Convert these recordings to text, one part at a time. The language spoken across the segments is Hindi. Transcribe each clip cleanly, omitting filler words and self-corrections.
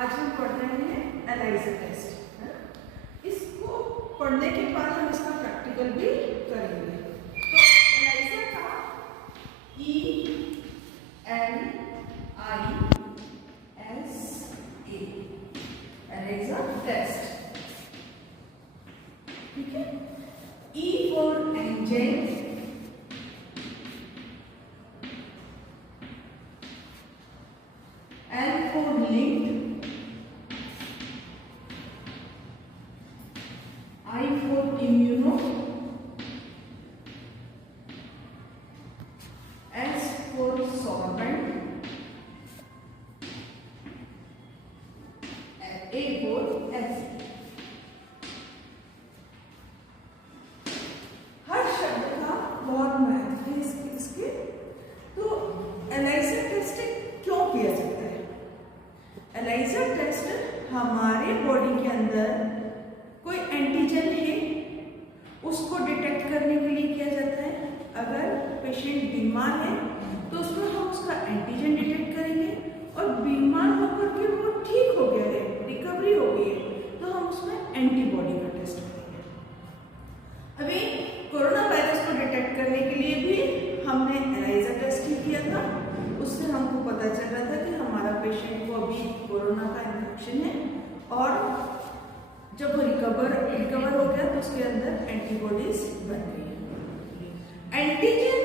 आज हम पढ़ रहे हैं एलाइजा टेस्ट। इसको पढ़ने के बाद हम इसका प्रैक्टिकल भी करेंगे। तो एलाइजा का ELISA एलाइजा टेस्ट, ठीक है। E for angel, L for linked, I for immuno, S for sorbent, A for acid। हर शब्द का बहुत महत्व है इसके। तो एलाइजा टेस्ट क्यों किया जाता है? एलाइजा टेस्ट हमारे बॉडी के अंदर कोई एंटीजन है उसको डिटेक्ट करने के लिए किया जाता है। अगर पेशेंट बीमार है तो उसमें हम उसका एंटीजन डिटेक्ट करेंगे, और बीमार होकर के वो ठीक हो गया है, रिकवरी हो गई है, तो हम उसमें एंटीबॉडी का टेस्ट करेंगे। अभी कोरोना वायरस को डिटेक्ट करने के लिए भी हमने एलाइजा टेस्ट ही किया था। उससे हमको पता चल रहा था कि हमारा पेशेंट को अभी कोरोना का इन्फेक्शन है, और जब वो रिकवर हो गया तो उसके अंदर एंटीबॉडीज बन गई। एंटीजन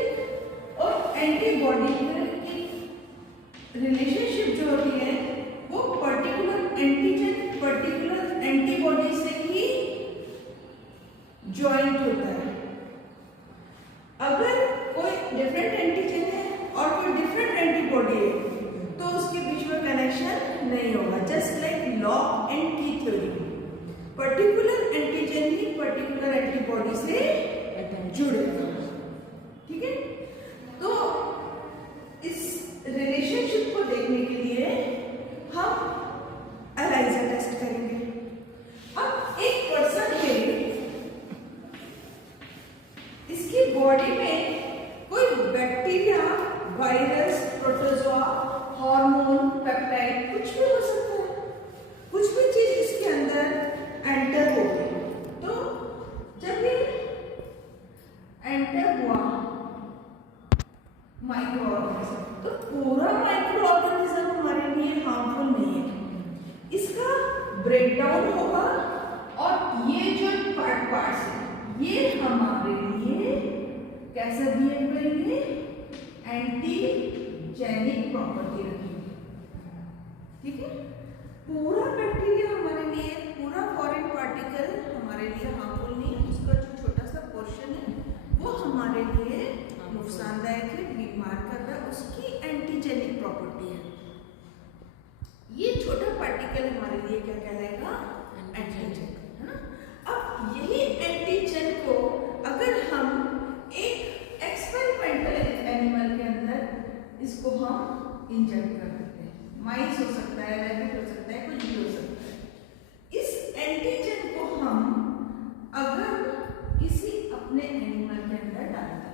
और एंटीबॉडी की रिलेशनशिप जो होती है वो पर्टिकुलर एंटीजन पर्टिकुलर एंटीबॉडी से ही ज्वाइंट होता है। अगर कोई डिफरेंट एंटीजन है और कोई डिफरेंट एंटीबॉडी है तो उसके बीच में कनेक्शन नहीं होगा। जस्ट लाइक लॉक एंड की थ्योरी, पर्टिकुलर एंटीजन ही पर्टिकुलर एंटीबॉडी से जुड़ेगा, ठीक है। तो इस रिलेशनशिप को देखने के लिए हम एलाइजा टेस्ट करेंगे। अब एक पर्सन के इसकी बॉडी में कोई bacteria, virus, protozoa, hormone, peptide कुछ भी हो सकता है। कुछ भी चीज इसके अंदर एंटर हो गई, तो जब ये एंटर हुआ माइक्रो ऑर्गेनिज्म, तो पूरा माइक्रो ऑर्गेनिज्म हमारे लिए हार्मफुल नहीं है। इसका ब्रेकडाउन होगा और ये जो पार्ट्स है ये हमारे लिए कैसे बिहेव करेंगे, एंटीजेनिक प्रॉपर्टी रखेंगे, ठीक है। पूरा बैक्टीरिया हमारे लिए, पूरा फॉरेन पार्टिकल हमारे लिए हार्मफुल नहीं है। उसका जो छोटा सा पोर्शन है वो हमारे लिए नुकसानदायक है, बीमार कर रहा है, उसकी एंटीजेनिक प्रॉपर्टी है। ये छोटा पार्टिकल हमारे लिए क्या कहलाएगा, एंटीजन, है ना। अब यही एंटीजन को अगर हम एक एक्सपेरिमेंटल एनिमल के अंदर इसको हम इंजेक्ट कर देते हैं, माइस हो सकता है, रैबिट हो सकता है, कुछ भी हो सकता है। इस एंटीजन को हम अगर किसी अपने एनिमल के अंदर डालते हैं,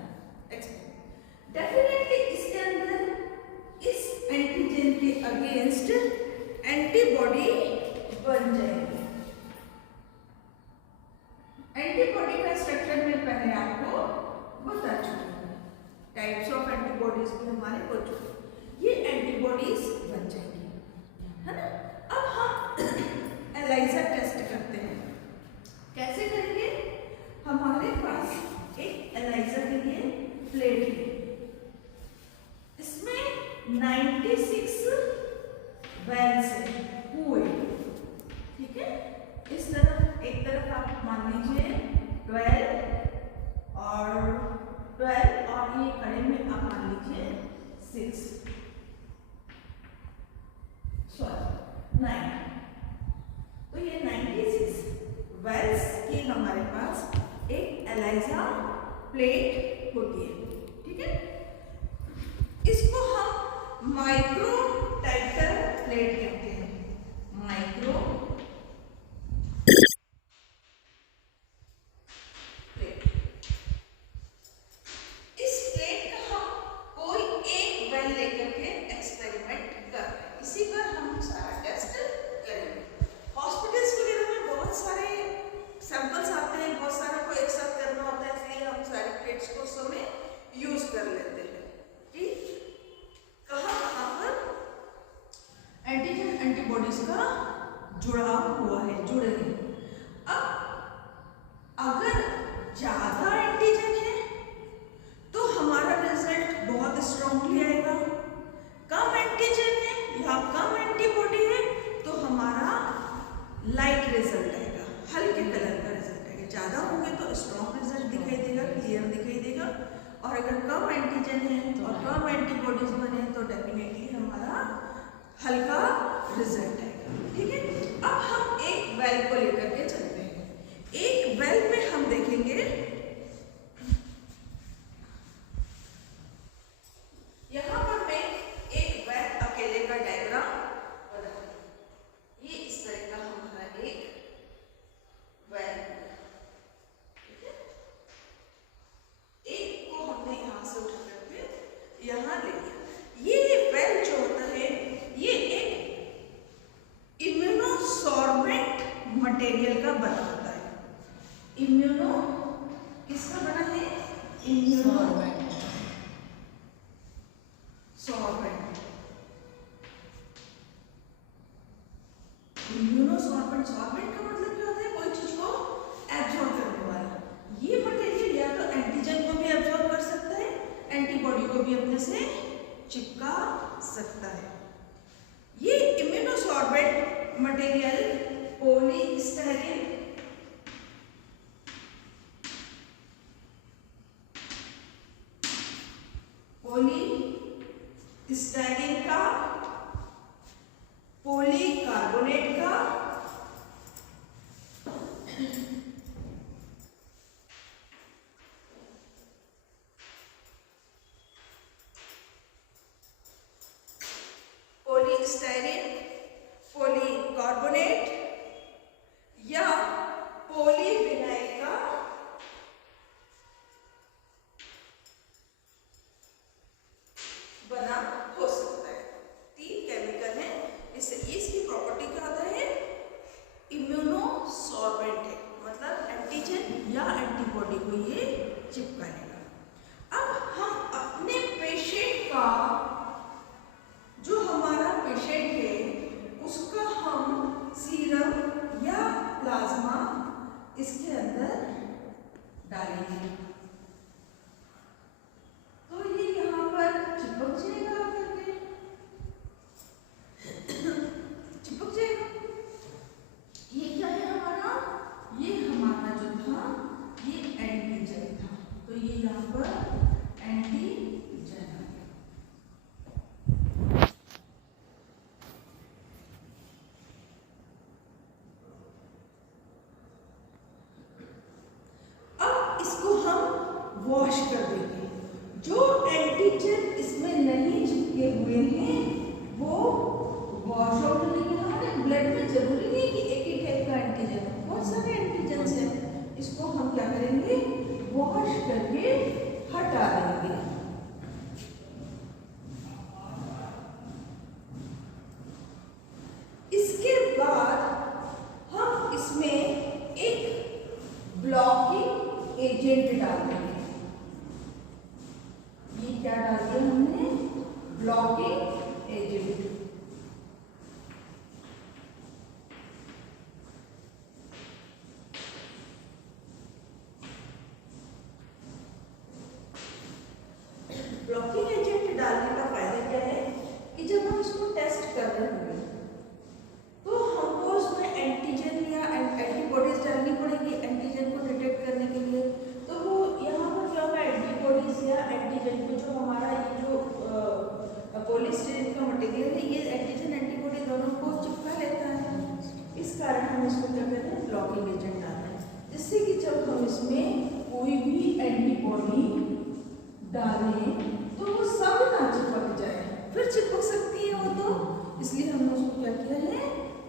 डेफिनेटली इसके अंदर इस एंटीजन के अगेंस्ट एंटीबॉडी बन जाएगी। एंटीबॉडी का स्ट्रक्चर में पहले आपको बता चुकी हूँ, टाइप्स ऑफ एंटीबॉडीज भी हमारे हो चुके, ये एंटीबॉडीज बन जाएंगी, है ना। अब हम एलाइजा टेस्ट करते हैं। कैसे करेंगे? हमारे पास एक एलाइजा के लिए प्लेट है, इसमें 96 वेल्स हुए, ठीक है। इस तरफ एक तरफ आप मान लीजिए 12 और ये खड़े में आप मान लीजिए 9। तो ये 96 वेल्स की हमारे पास एक एलाइजा प्लेट होती है, ठीक है। इसको हम माइक्रो टाइटर प्लेट कहते हैं, माइक्रो प्लेट। इस प्लेट का हम कोई एक वेल लेकर के एक्सपेरिमेंट कर रहे हैं, इसी पर हम सारा टेस्ट का जुड़ाव हुआ है, जुड़े हैं। अब अगर ज्यादा एंटीजन है तो हमारा रिजल्ट बहुत स्ट्रांगली आएगा। कम एंटीजन है या कम एंटीबॉडी है तो हमारा लाइट रिजल्ट आएगा, हल्के कलर का रिजल्ट आएगा। ज्यादा होंगे तो स्ट्रांग रिजल्ट दिखाई देगा, क्लियर दिखाई देगा। और अगर कम एंटीजन है और कम एंटीबॉडीज बने तो डेफिनेटली हमारा हल्का रिजल्ट आएगा। ठीक है, अब हम एक वेल को लेकर के चलते हैं। एक वेल में हम देखेंगे, यहां पर मैं एक वेल अकेले का डायग्राम बना, ये इस तरह का हमारा एक वेल, ठीक है। एक को हमने यहां से उठा करके यहां ले लिया। ये वेल जो होता है ये एक इम्यूनोसॉर्बेंट मटेरियल का बना होता है। इम्यूनो किसका बना है? इम्यूनोसॉर्बेंट। इम्यूनोसॉर्बेंट, सॉर्बेंट का मतलब क्या होता है? कोई चीज को एब्जॉर्ब करने वाला। ये मटेरियल या तो एंटीजन को भी एब्जॉर्ब कर सकता है, एंटीबॉडी को भी अपने से चिपका सकता है। ये इम्यूनोसॉर्बेंट मटेरियल पॉलीस्टाइरीन, पॉलीस्टाइरीन का, पॉलीकार्बोनेट का, पॉलीस्टाइरीन, पॉलीकार्बोनेट या पॉलीविनाइल का बना हो सकता है। 3 केमिकल है। इसकी प्रॉपर्टी क्या होता है? इम्यूनोसॉर्बेंट है, मतलब एंटीजन या एंटीबॉडी को ये चिपकाएगा। अब हम अपने पेशेंट का, जो हमारा पेशेंट है उसका हम सीरम या प्लाज्मा इसके अंदर डालेंगे तो ये यहाँ पर चिपक जाएगा, करके चिपक जाएगा। ये क्या है हमारा? ये हमारा जो था ये एंटीजन था, तो ये यहाँ पर एंटीजन आ गया। अब इसको हम वॉश कर देंगे। जो एंटीजन इसमें नहीं चिपके हुए हैं वो वॉश आउट हो जाएंगे। हमारे ब्लड में जरूरी नहीं कि एक ही टाइप का एंटीजन, बहुत सारे एंटीजन हैं। इसको हम क्या करेंगे? वॉश करके हटा देंगे। इसके बाद हम इसमें एक ब्लॉकिंग एजेंट डाल देंगे। ये क्या डाल दिया हमने? Blocking agent. ब्लॉकिंग एजेंट डालने का फायदा क्या है कि जब हम इसको टेस्ट कर रहे होंगे तो हमको उसमें एंटीजन या एंटीबॉडीज डालनी पड़ेगी एंटीजन को डिटेक्ट करने के लिए। तो वो यहाँ पर क्या होगा? एंटीबॉडीज या एंटीजन को, जो हमारा ये जो पॉलीस्टाइरीन का मटेरियल है, ये एंटीजन एंटीबॉडी दोनों को चिपका लेता है। इस कारण हम इसको क्या कहते हैं? ब्लॉकिंग एजेंट डालते हैं, जिससे कि जब हम इसमें कोई भी एंटीबॉडी डालें तो वो सब ना चिपक जाए। फिर चिपक सकती है वो, तो इसलिए हमने उसको क्या किया है?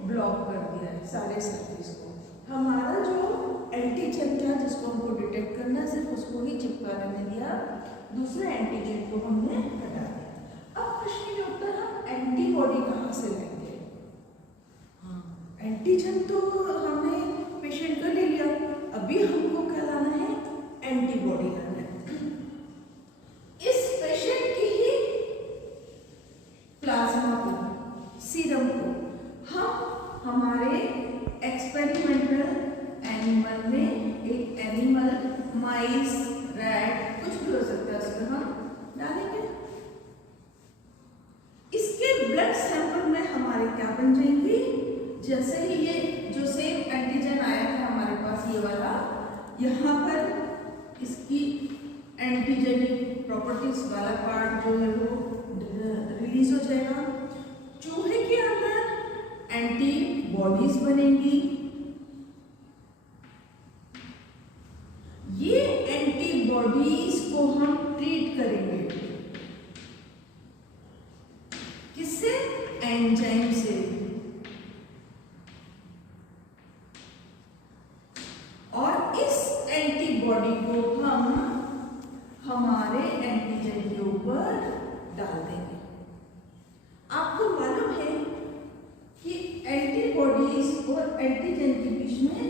ब्लॉक कर दिया है सारे सर्फेस को। हमारा जो एंटीजन था जिसको हमको डिटेक्ट करना है, सिर्फ उसको ही चिपकाने दिया, दूसरे एंटीजन को हमने हटा दिया। अब प्रश्न ये उठता है, हम एंटीबॉडी कहाँ से लेंगे? एंटीजन तो हमने पेशेंट का ले लिया, अभी हमको क्या लाना है? एंटीबॉडी लाना है। इस पेशेंट की ही प्लाज्मा को, सीरम को हम हमारे एक्सपेरिमेंटल एनिमल में एक एनिमल माइस, रैट, कुछ भी हो सकता है, उसमें हम डालेंगे। इसके ब्लड सैंपल में हमारे क्या बन जाएंगी, जैसे ही ये जो सेम एंटीजन आया था हमारे पास ये वाला, यहाँ पर इसकी एंटीजेनिक प्रॉपर्टीज वाला पार्ट जो है वो रिलीज हो जाएगा। चूहे के अंदर एंटीबॉडीज बनेंगी। ये एंटीबॉडीज को हम ट्रीट करेंगे, किससे? एंजाइम से। और इस एंटीबॉडी को हम हमारे एंटीजन के ऊपर डाल देंगे। आपको मालूम है कि एंटीबॉडीज और एंटीजन के बीच में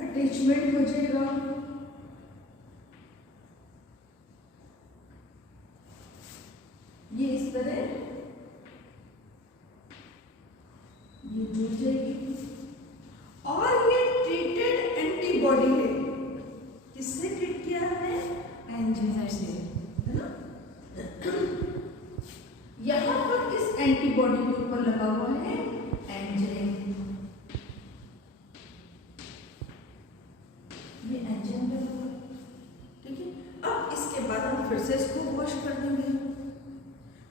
अटैचमेंट हो जाएगा। ये इस तरह ये जुड़ जाएगी और ये ट्रीटेड एंटीबॉडी है। किससे ट्रीट किया हमने? एंजाइम से, है ना। यहाँ पर इस एंटीबॉडी के ऊपर लगा हुआ है एंजाइम। ये एंजाइम लगा हुआ है, ठीक है। अब इसके बाद हम फिर से इसको वॉश कर देंगे।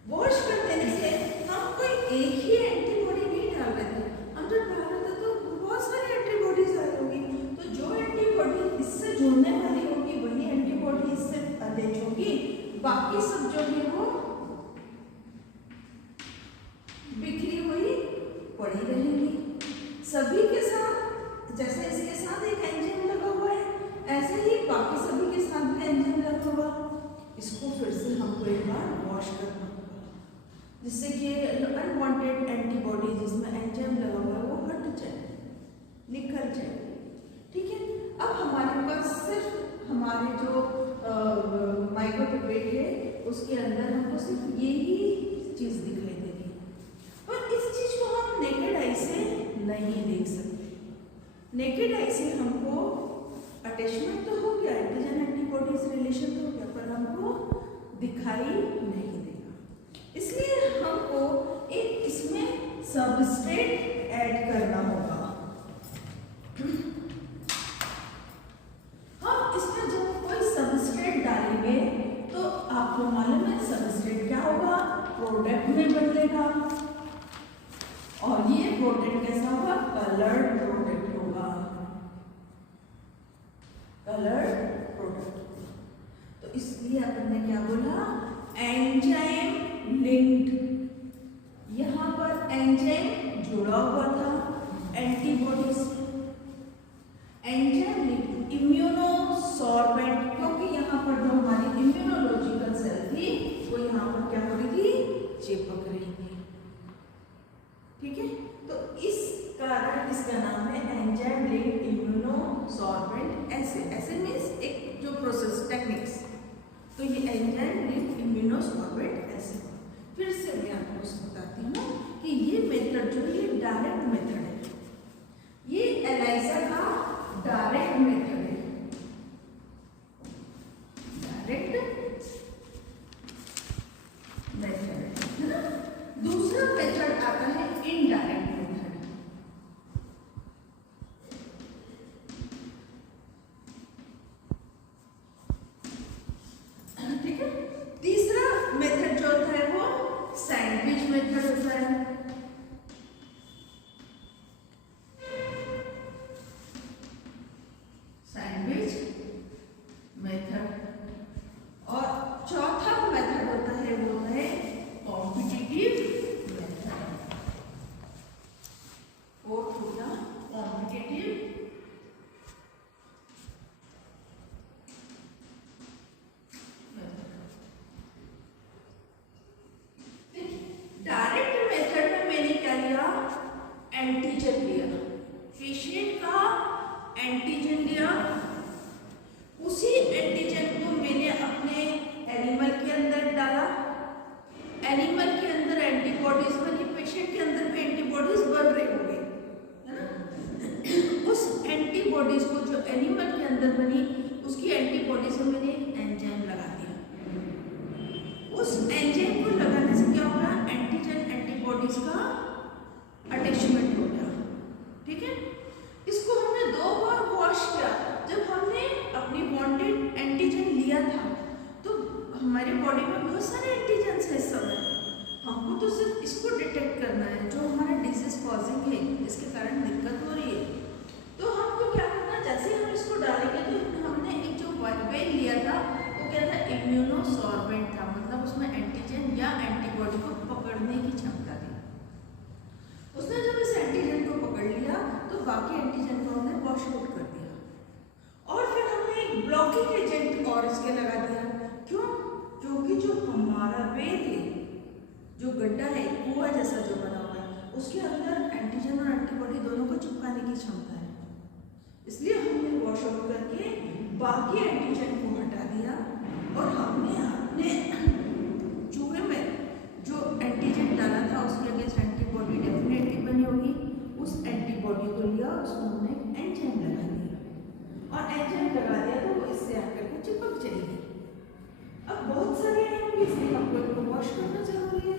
वॉश कर देने से हम कोई एक ही एंटीबॉडी नहीं डाल रहे थे, हम जब डाल रहे थे तो बहुत सारी एंटीबॉडीज आई होगी। तो जो एंटीबॉडी इससे जुड़ने वाली होगी वही एंटीबॉडी इससे अटैच होगी, बाकी सब जो है वो बिखरी हुई पड़ी रहेंगी। सभी के साथ, जैसे इसके साथ एक एंजाइम लगा हुआ है, ऐसे ही बाकी सभी के साथ भी एंजाइम लगा हुआ। इसको फिर से हमको एक बार वॉश करना होगा, जिससे कि अनवांटेड एंटीबॉडी जिसमें एंजाइम लगा हुआ है वो हट जाए, निकल जाए, ठीक है। अब हमारे पास सिर्फ हमारे जो माइक्रोपिपेट है उसके अंदर हमको सिर्फ यही चीज दिखाई देगी, पर इस चीज को हम नेकेड आई से नहीं देख सकते। नेकेड आई से हमको अटैचमेंट तो हो गया, एंटीजन एंटीबॉडीज रिलेशन तो हो गया, पर हमको दिखाई नहीं देगा। इसलिए हमको एक इसमें सबस्ट्रेट ऐड करना होगा। हम इसमें जब कोई सबस्ट्रेट डालेंगे तो आपको मालूम है सबस्ट्रेट क्या होगा, प्रोडक्ट में बदलेगा। और ये प्रोडक्ट कैसा होगा? कलर्ड प्रोडक्ट होगा, कलर्ड प्रोडक्ट। तो इसलिए अपन ने क्या बोला? Enzyme linked. यहाँ पर एंजाइम जुड़ा हुआ था एंटीबॉडी से। एंजाइम लिंक्ड इम्यूनोसॉर्बेंट, क्योंकि यहाँ पर जो हमारी इम्यूनोलॉजिकल सेल थी वो यहाँ पर क्या हो रही थी? चिपक रही थी, ठीक है। तो इस कारण इसका नाम है एंजाइम लिंक्ड इम्यूनोसॉर्बेंट। ऐसे मीन्स एक जो प्रोसेस टेक्निक्स, तो ये एंजाइम लिंक्ड इम्यूनोसॉर्बेंट ऐसे। फिर से मैं आपको बताती हूँ कि ये मेथड जो ये डायरेक्ट मेथड है, ये एलाइजा का डायरेक्ट मेथड है, डायरेक्ट मेथड है ना। दूसरा मेथड आता है इनडायरेक्ट मेथड। ठीक है। तीसरा मेथड जो होता है वो सैंडविच मेथड होता है। अंदर बनी, उसकी एंटीबॉडी से मैंने एंजाइम लगा दिया। उस एंजाइम को लगाने से क्या हो रहा, एंटीजन एंटीबॉडीज का अटैचमेंट हो गया। ठीक है, इसको हमने 2 बार वॉश किया। जब हमने अपनी वांटेड एंटीजन लिया था तो हमारी बॉडी में बहुत सारे एंटीजन है इस समय, हमको तो सिर्फ इसको डिटेक्ट करना है जो हमारा डिजीज कॉजिंग है, जिसके कारण दिक्कत हो रही है। तो हमको क्या करना, जैसे हम इसको डालेंगे तो हमने एक जो वेल लिया था वो क्या था, इम्यूनोसॉर्बेंट था, मतलब उसमें एंटीजन या एंटीबॉडी को पकड़ने की क्षमता थी। उसने जब इस एंटीजन को पकड़ लिया तो बाकी एंटीजन को हमने वॉश आउट कर दिया और फिर हमने एक ब्लॉकिंग एजेंट और इसके लगा दिया। क्यों? क्योंकि जो हमारा वेल है, जो गड्ढा है, कुआ जैसा जो बना हुआ है, उसके अंदर एंटीजन और एंटीबॉडी दोनों को चिपकाने की क्षमता है। इसलिए हमने वॉश आउट करके बाकी एंटीजन को हटा दिया और हमने अपने चूहे में जो एंटीजन डाला था उसके अगेंस्ट एंटीबॉडी डेफिनेटली बनी होगी। उस एंटीबॉडी को लिया, उसको हमने एंजाइम लगा दिया और एंजाइम लगा दिया तो वो इससे आकर के चिपक जाएगी। अब बहुत सारे हैं, इसलिए हमको इनको वॉश करना जरूरी है।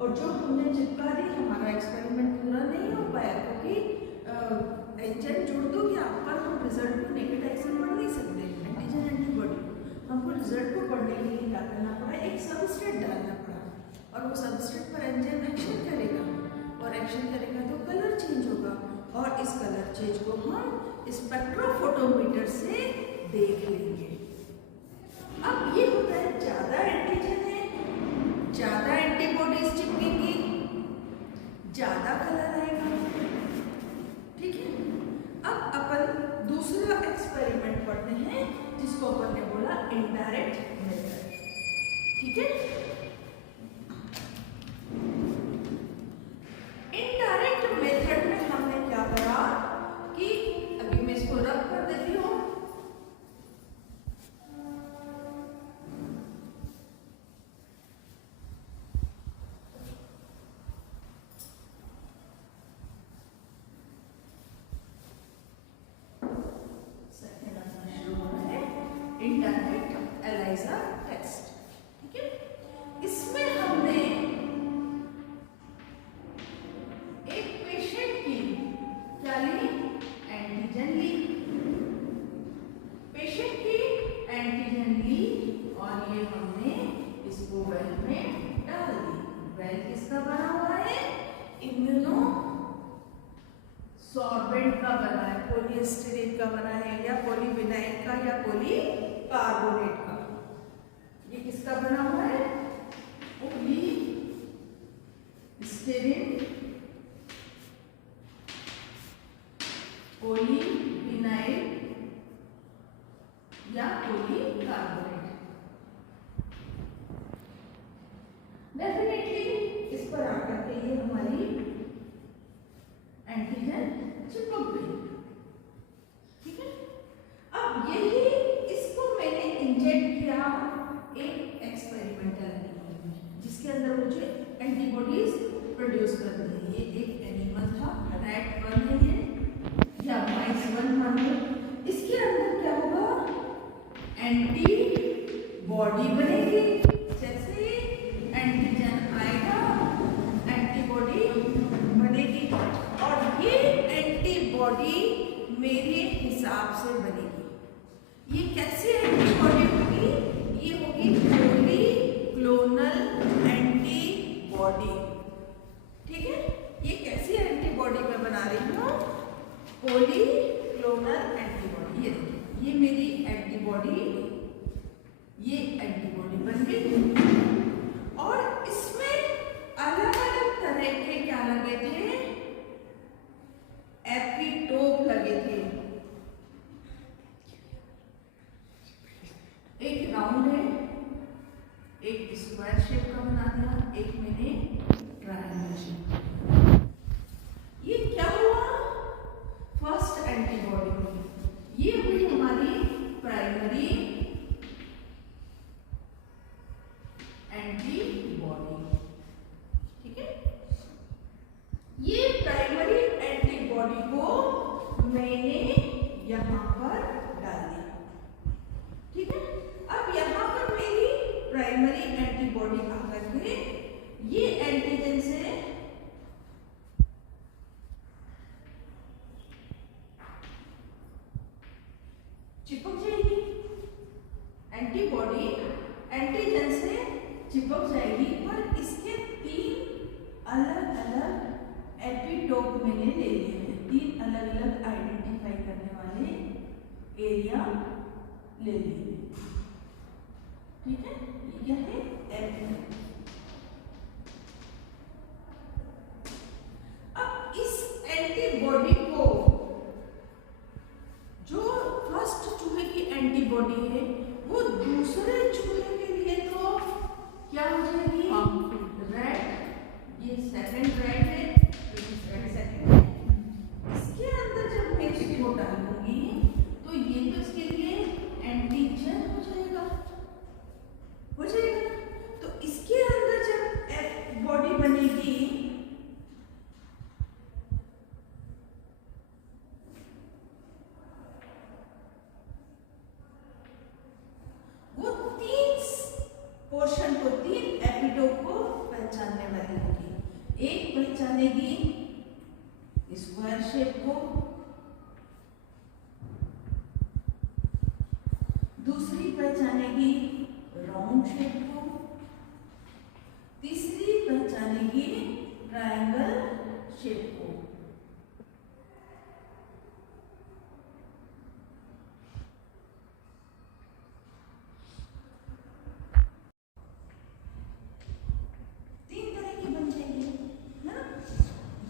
और जो हमने चिपका दी, हमारा एक्सपेरिमेंट पूरा नहीं हो पाया क्योंकि एंजाइम जोड़ दो क्या, पर हम रिजल्ट को नेकेड आई से पढ़ नहीं सकते, एंटीजन एंटीबॉडी। हमको रिजल्ट को पढ़ने के लिए क्या करना पड़ा, एक सबस्ट्रेट डालना पड़ा और वो सबस्ट्रेट पर एंजाइम एक्शन करेगा और एक्शन करेगा तो कलर चेंज होगा और इस कलर चेंज को हम स्पेक्ट्रोफोटोमीटर से देख लेंगे। अब ये होता है, ज्यादा एंटीजन है, ज्यादा एंटीबॉडीज चिपकेंगी, ज्यादा कलर आएगा। ठीक है, अब अपन दूसरा एक्सपेरिमेंट पढ़ते हैं जिसको अपन ने बोला इनडायरेक्ट मेथड। ठीक है, इनडायरेक्ट मेथड में हमने क्या करा कि अभी मैं इसको रब कर देती हूँ। Indirect ELISA test. ठीक है, इसमें हमने एक पेशेंट की क्या ली, एंटीजन ली, पेशेंट की एंटीजन ली और ये हमने इसको वेल में डाल दी। वेल किसका बना हुआ है, इम्यूनो सॉर्बेंट का बना है, पॉलीएस्टेरेट का बना है या पॉलीविनाइल का या पॉलीकार्बोनेट का। ये किसका बना हुआ है, पॉलीस्टेरेट, पॉलीविनाइल या पॉलीकार्बोनेट। डेफिनेटली इस पर आकर के ये हमारी एंटीजन चिपक गई। ठीक है, अब यही इसको मैंने इंजेक्ट किया एक एक्सपेरिमेंटल एनिमल में, जिसके अंदर मुझे एंटीबॉडीज प्रोड्यूस कर दी। ये एक एनिमल था, रैट 1 है ये या माइस 1 मान लो। इसके अंदर क्या होगा, एंटीबॉडी बनेगी, जैसे एंटीजन आएगा एंटीबॉडी बनेगी और ये एंटीबॉडी मेरे हिसाब से बनेगी। ये कैसे एंटीबॉडी होगी, ये होगी पॉलीक्लोनल एंटीबॉडी। ठीक है, ये कैसी एंटीबॉडी मैं बना रही हूँ, पॉलीक्लोनल एंटीबॉडी। ये देखिए, ये मेरी एंटीबॉडी, ये एंटीबॉडी बन गई और इसमें अलग अलग तरह के क्या लगे थे, एपिटोप लगे थे। एक राउंड है, एक स्क्वायर शेप का बना दिया, एक मैंने ट्रायंगल शेप। ये क्या हुआ, फर्स्ट एंटीबॉडी, ये हुई हमारी प्राइमरी एंटीबॉडी। ठीक है, ये प्राइमरी एंटीबॉडी को मैंने यहां पर डाल दिया। ये एंटीजन से चिपक जाएगी, एंटीबॉडी एंटीजन से चिपक जाएगी, पर इसके 3 अलग अलग एपिटोप मैंने ले लिए हैं, 3 अलग अलग आइडेंटिफाई करने वाले एरिया ले लिए। ठीक है, ये क्या है? एपिटोप। अब इस एंटीबॉडी को, जो फर्स्ट चूहे की एंटीबॉडी है वो दूसरे चूहे के लिए तो क्या हो जाएगी? रेड। ये सेकंड रेड है, सेकंड है। इसके अंदर जब मैं इसको डालूंगी तो ये तो इसके लिए एंटीजन हो जाएगा, हो जाएगा। तो इसके अंदर जब बॉडी बनेगी वो 3 पोर्शन को, 3 एपिटोप को पहचानने वाली होगी। एक पहचानेगी स्क्वायर शेप को, दूसरी पहचानेगी राउंड शेप को, तीसरी पहचानेगी ट्रायंगल शेप को।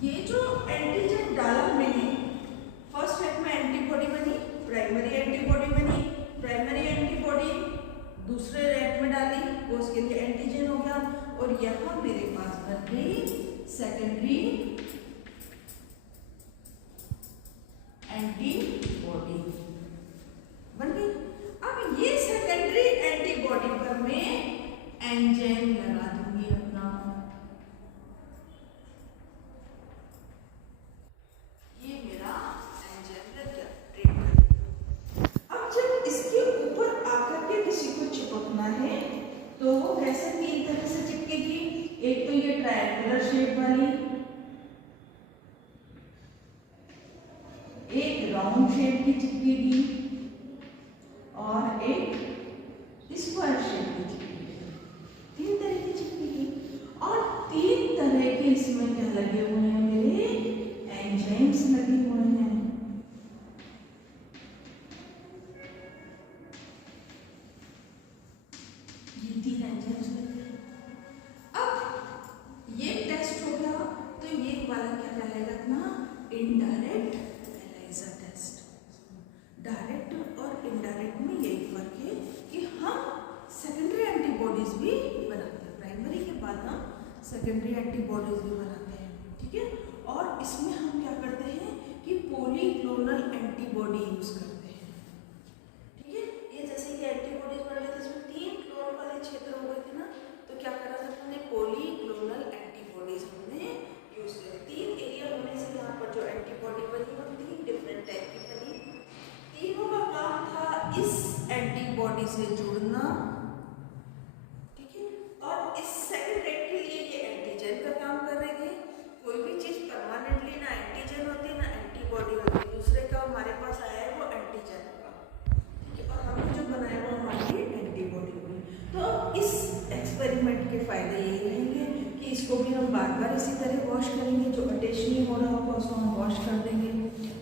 ये जो एंटीजन डाला मैंने, फर्स्ट स्टेप में एंटीबॉडी बनी, प्राइमरी एंटीबॉडी बनी, प्राइमरी एंटीबॉडी दूसरे रैक में डाली, वो उसके लिए एंटीजन हो गया, और यहाँ मेरे पास बन गई सेकेंडरी एंटीबॉडी बन गई। अब ये सेकेंडरी एंटीबॉडी पर मैं एंजाइम लगा दूंगी अपना। तो वो कैसे 3 तरह से चिपकेगी? एक तो ये ट्रायंगुलर शेप वाली, एक राउंड शेप की चिपकेगी, और एक स्क्वायर शेप की चिपकेगी। 3 तरह की चिपकेगी, और 3 तरह के इसमें क्या लगे हुए हैं? मेरे एंजाइम्स लगे हुए हैं। अब ये टेस्ट हो गया, तो ये वाला क्या कहलाएगा अपना? Indirect analyser test. डायरेक्ट और इनडायरेक्ट में यही फर्क है कि हम सेकेंडरी एंटीबॉडीज भी बनाते हैं, प्राइमरी के बाद हम सेकेंडरी एंटीबॉडीज भी बनाते हैं। ठीक है, और इसमें हम क्या करते हैं कि पॉलीक्लोनल एंटीबॉडी यूज करते हैं। ठीक है, ये जैसे कि एंटीबॉडीज बन रहे थे, इसमें 3 क्लोन वाले क्षेत्र हो गए थे ना, तो क्या करा था हमने? पॉलीक्लोनल एंटीबॉडीज हमने यूज करी। 3 एरिया होने से यहाँ पर जो एंटीबॉडी बनी वो 3 डिफरेंट टाइप की बनी। तीनों का काम था इस एंटीबॉडी से जुड़ना। ठीक है, और इस सेकंड रेट के लिए ये एंटीजन का काम कर रहे थे। कोई भी चीज परमानेंटली ना एंटीजन होती है ना एंटीबॉडी होती है, दूसरे का हमारे पास आया है वो एंटीजन का। ठीक है, और हमने जो बनाया वो हमारी एंटीबॉडी हुई। तो इस एक्सपेरिमेंट के फायदे ये रहेंगे कि इसको भी हम बार बार इसी तरह वॉश करेंगे, जो अटैच नहीं हो रहा होगा उसको हम वॉश कर देंगे।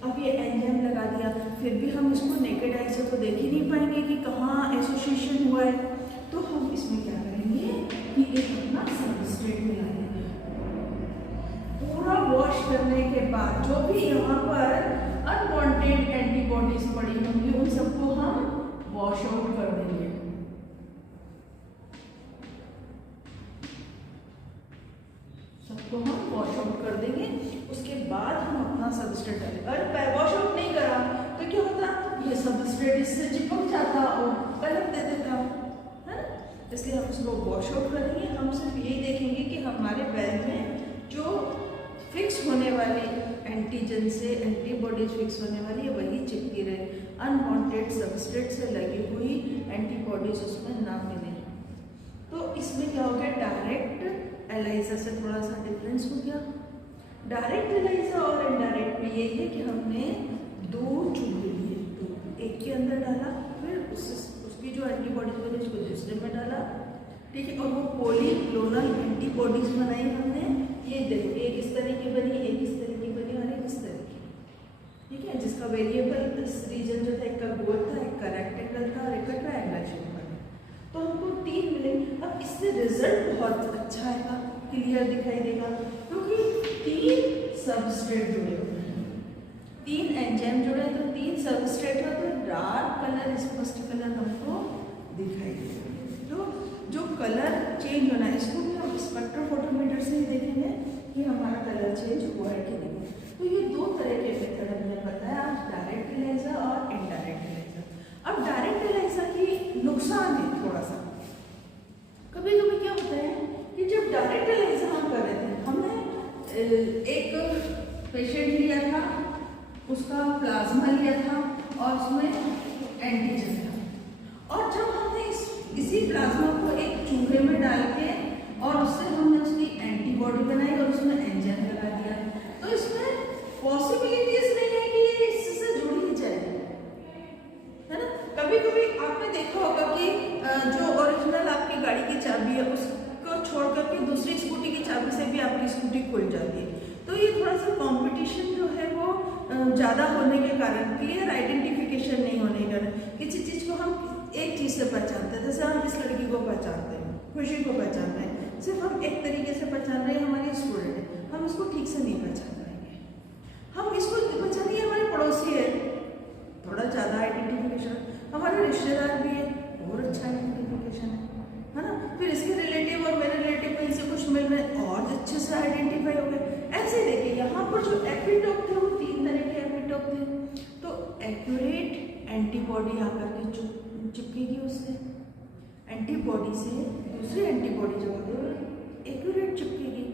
अब ये एंजाइम लगा दिया, फिर भी हम इसको नेकेड आई से तो देख ही नहीं पाएंगे कि कहाँ एसोसिएशन हुआ है, तो हम इसमें क्या करेंगे कि एक अपना सबस्ट्रेट मिला देंगे। पूरा वॉश करने के बाद जो भी यहाँ पर अनवांटेड एंटीबॉडीज पड़ी होंगी उन सबको हम वॉश आउट कर देंगे। सबको हम वॉश आउट कर देंगे, उसके बाद हम अपना सबस्ट्रेट डालेंगे। अगर वॉश आउट नहीं करा तो क्या होता? ये सबस्ट्रेट इससे चिपक जाता और कलर दे देता है, इसलिए हम उसको वॉश आउट करेंगे। हम सिर्फ यही देखेंगे कि हमारे वेल में जो फिक्स होने वाली एंटीजन से एंटीबॉडीज फिक्स होने वाली है वही चिपकी रहे, अनवांटेड सबस्ट्रेट से लगी हुई एंटीबॉडीज उसमें ना मिले। तो इसमें क्या हो गया? डायरेक्ट एलाइजा से थोड़ा सा डिफरेंस हो गया। डायरेक्ट एलाइजा और इनडायरेक्ट में ये है कि हमने 2 चूहे लिए, तो एक के अंदर डाला, फिर उसकी जो एंटीबॉडीज बनी उसको दूसरे में डाला, ठीक है, और वो पॉलीक्लोनल एंटीबॉडीज बनाई हमने। ये देखो, एक इस तरह की बनी, एक इस तरह की बनी और एक इस तरह की, ठीक है, जिसका वेरिएबल रीजन जो था, एक का गोल था, एक का रेक्टेंगल था और एक का ट्रायंगल शेप था। तो हमको 3 मिले। अब इससे रिजल्ट बहुत अच्छा आएगा, क्लियर दिखाई देगा, क्योंकि 3 सबस्ट्रेट जुड़े हुए हैं, 3 एंजाइम जुड़े हैं, तो 3 सबस्ट्रेट है, तो डार्क कलर, स्पष्ट कलर हमको दिखाई देगा। तो जो कलर चेंज होना है, इसको भी हम स्पेक्ट्रोफोटोमीटर से ही देखेंगे कि हमारा कलर चेंज हुआ है कि नहीं। तो ये 2 तरह के मेथड हमने बताया आज, डायरेक्ट एलाइजा और इनडायरेक्ट एलाइजा। अब डायरेक्ट एलाइजा की नुकसान है थोड़ा सा, कभी कभी क्या होता है कि जब डायरेक्ट एलाइजा हम कर रहे थे, हमने एक पेशेंट लिया था, उसका प्लाज्मा लिया था और उसमें एंटीजन था, और जब हमने इसी प्लाज्मा को एक चूहे में डाल के और उससे हमने उसकी एंटीबॉडी बनाई और उसमें एंजाइम लगा दिया, तो इसमें पॉसिबिलिटीज नहीं है कि ये इससे जुड़ ही जाए, है ना। कभी कभी आपने देखा होगा कि जो ओरिजिनल आपकी गाड़ी की चाबी है उसको छोड़ करके दूसरी स्कूटी की चाबी से भी आपकी स्कूटी खुल जाती है। तो ये थोड़ा सा कंपटीशन जो है वो ज़्यादा होने के कारण, क्लियर आइडेंटिफिकेशन नहीं होने के कारण, किसी चीज़ को हम एक चीज़ से पहचानते हैं। जैसे हम इस लड़की को पहचानते हैं, खुशी को पहचानते हैं, सिर्फ हम एक तरीके से पहचान रहे हैं, हमारी स्टूडेंट है, हम इसको ठीक से नहीं पहचान पाएंगे। हम इसको पहचानिए हमारे पड़ोसी है, थोड़ा ज़्यादा आइडेंटिफिकेशन, हमारे रिश्तेदार भी है, और अच्छा आइडेंटिफिकेशन है ना। फिर इसके रिलेटिव और मेरे रिलेटिव कहीं से कुछ मिल रहे हैं, और अच्छे से आइडेंटिफाई हो गए। ऐसे देखिए यहाँ पर जो एपिटोप थे वो 3 तरह के एपिटोप थे, तो एक्यूरेट एंटीबॉडी आकर के चिपकेगी उससे, एंटीबॉडी से दूसरी एंटीबॉडी जो होती है एक्यूरेट चिपकेगी,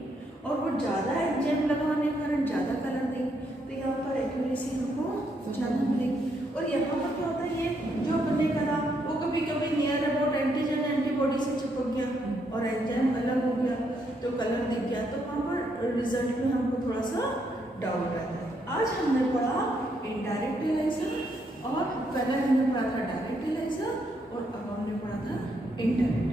और वो ज़्यादा एंजाइम लगाने के कारण ज़्यादा कलर देगी, तो यहाँ पर एक्यूरेसी हमको ज़्यादा मिलेगी। और यहाँ पर क्या होता है, ये जो हमने करा वो कभी कभी नियर अबाउट एंटीजन एंटीबॉडी से चिपक गया और एंजाइम अलग हो गया, तो कलर दिख गया, तो वहाँ पर रिजल्ट में हमको थोड़ा सा डाउट रहता है। आज हमने पढ़ा इनडायरेक्ट एलाइजा, और कलर हमने पढ़ा था डायरेक्ट एलाइजा, और अब हमने पढ़ा था इंडायरेक्ट।